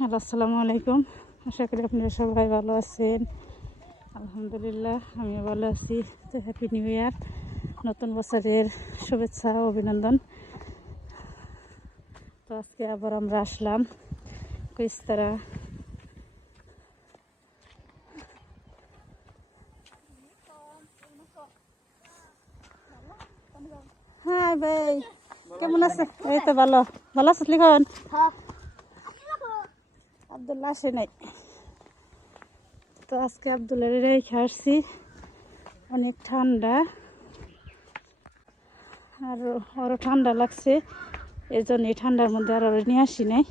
Hello, আসসালামু আলাইকুম। আশা করি আপনারা সবাই ভালো আছেন। আলহামদুলিল্লাহ, আমিও ভালো আছি। তো হ্যাপি নিউ ইয়ার নতুন বছরের শুভেচ্ছা অভিনন্দন। তো আজকে আবার আমরা আসলাম কুইস্তারা হ্যাঁ ভাই, কেমন আছে? এই তো ভালো। ভালো আছিস লিখন? আবদুল্লা আসে নাই। তো আজকে আবদুল্লার রেখে আসছি। অনেক ঠান্ডা। আর ওরও ঠান্ডা লাগছে এজন্য ঠান্ডার মধ্যে আর ওরা নিয়ে আসি নাই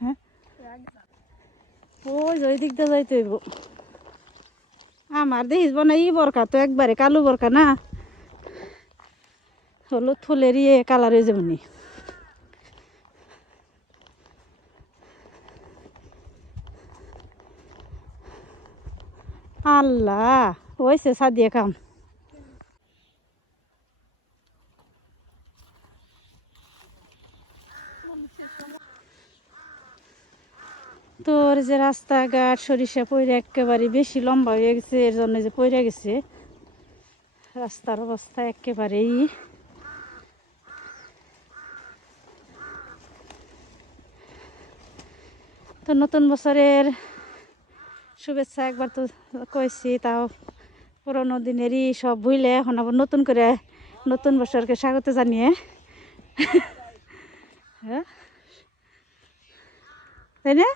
হ্যাঁ আমার দেখিস না ই বরকা তো একবারে কালো বরকা না। হলুদ ফুলের ইয়ে কালার হয়ে যাবনি আল্লাহ ওইসে সাদিয়ে কাম তোর যে রাস্তাঘাট, সরিষা পইরে একেবারে বেশি লম্বা হয়ে গেছে, এর জন্য যে পইরে গেছে, রাস্তার অবস্থা একেবারেই তো নতুন বছরের শুভেচ্ছা একবার তো কইছি, তাও পুরোনো দিনেরই সব ভুইলে, এখন আবার নতুন করে, নতুন বছরকে স্বাগত জানিয়ে। হ্যাঁ? তাই না?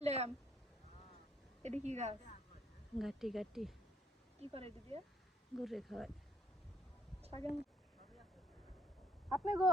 এটা কি গাছ? গাটি গাটি কি করে দিয়ে? ঘুরে খাওয়ায়। আপনি গো।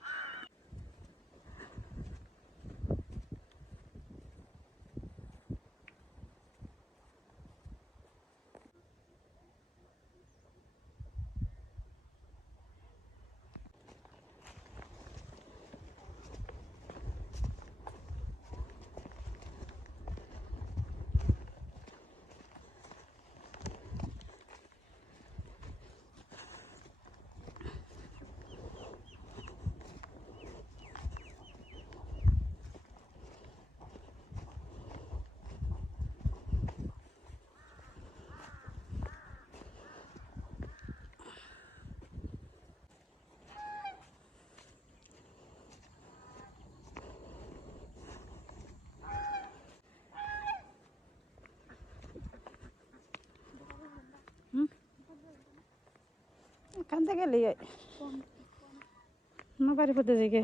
কান্দে গেলে নবারি পথে পড়তে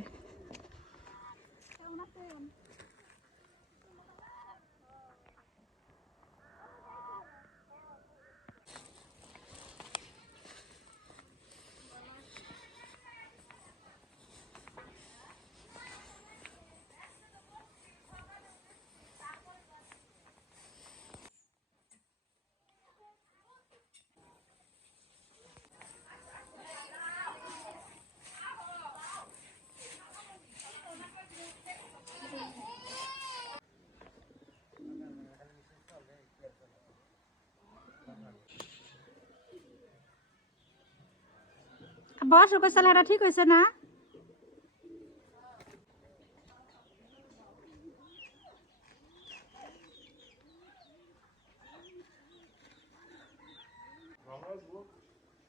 বস ওকে চালাটা ঠিক হয়েছে না?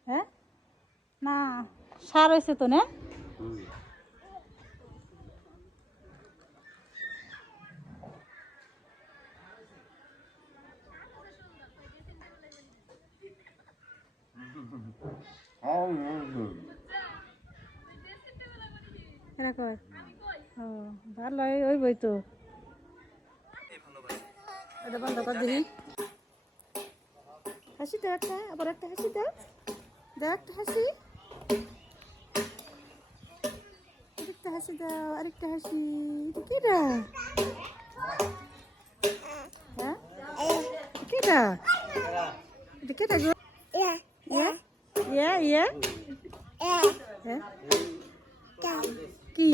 হ্যাঁ? না সার হয়েছে তো না। Oh, এরা কয় ও ভালো ওই বই তো এটা বন্ধ কর দেখি হাসি দাও একটা আবার একটা হাসি দাও দাও একটা হাসি আরেকটা হাসি দাও আরেকটা হাসি এটা কেটা হ্যাঁ কেটা এটা কেটা গো ইয়া ইয়া ইয়া হ্যাঁ কি?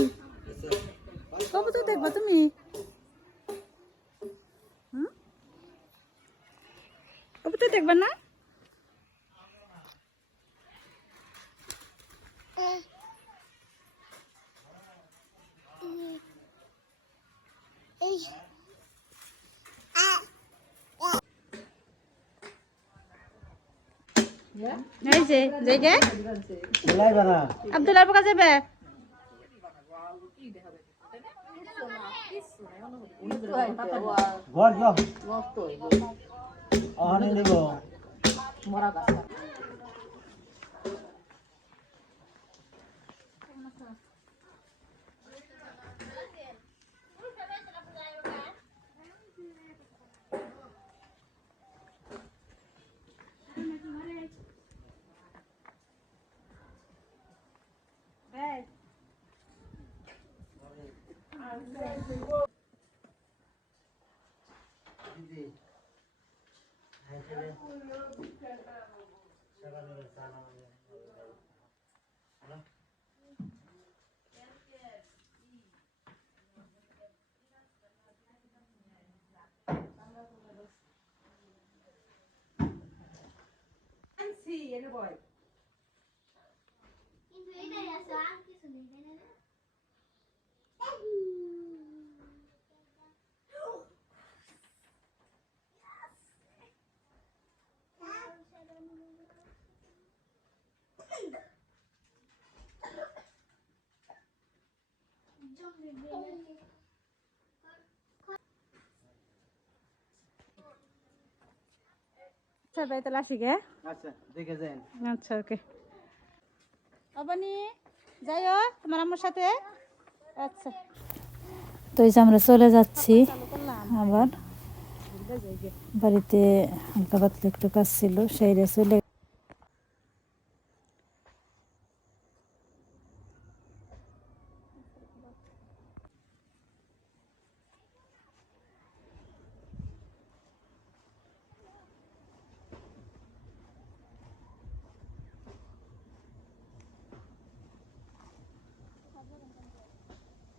কবুতর দেখবা তুমি? হুম? কবুতর দেখবা না? এই যে জায়গা আব্দুল্লাহ পোকা যাবে ঘর অহনে নেব কিন্তু এটাই আছে আর কিছু নেই তাই না আচ্ছা ভাই তাহলে আসি গে আচ্ছা দেখে যান আচ্ছা ওকে। অবনি যাইও তোমার আম্মুর সাথে। আচ্ছা। তো এই যে আমরা চলে যাচ্ছি আবার। বাড়িতে হালকা পাতলা একটু কাজ ছিল সেই রে চলে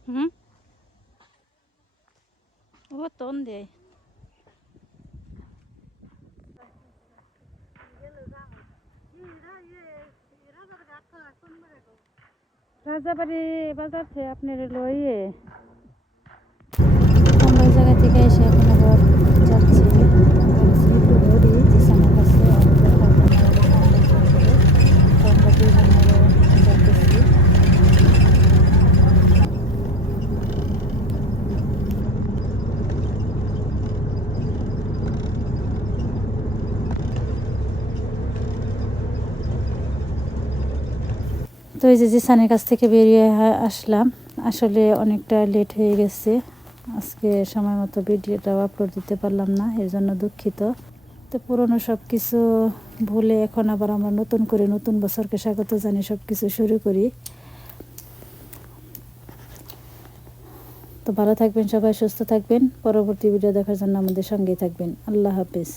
হুম ও তন দে রাজাবাড়ি বাজার থেকে আপনার লইয়ে আমরা ওই জায়গা থেকে এসে এখন আবার যাচ্ছি ভাবছি একটু ঘুরি জিসানের কাছে আমাদের থাকবে না, ওরা ফাউন্ডেশন করে। তো আমরা দুজন মিলে যাচ্ছি তো এই যে জিসানের কাছ থেকে বেরিয়ে আসলাম। আসলে অনেকটা লেট হয়ে গেছে। আজকে সময় মতো ভিডিওটাও আপলোড দিতে পারলাম না, এর জন্য দুঃখিত। তো পুরনো সব কিছু ভুলে এখন আবার আমরা নতুন করে নতুন বছরকে স্বাগত জানি সব কিছু শুরু করি। তো ভালো থাকবেন সবাই, সুস্থ থাকবেন। পরবর্তী ভিডিও দেখার জন্য আমাদের সঙ্গেই থাকবেন। আল্লাহ হাফিজ।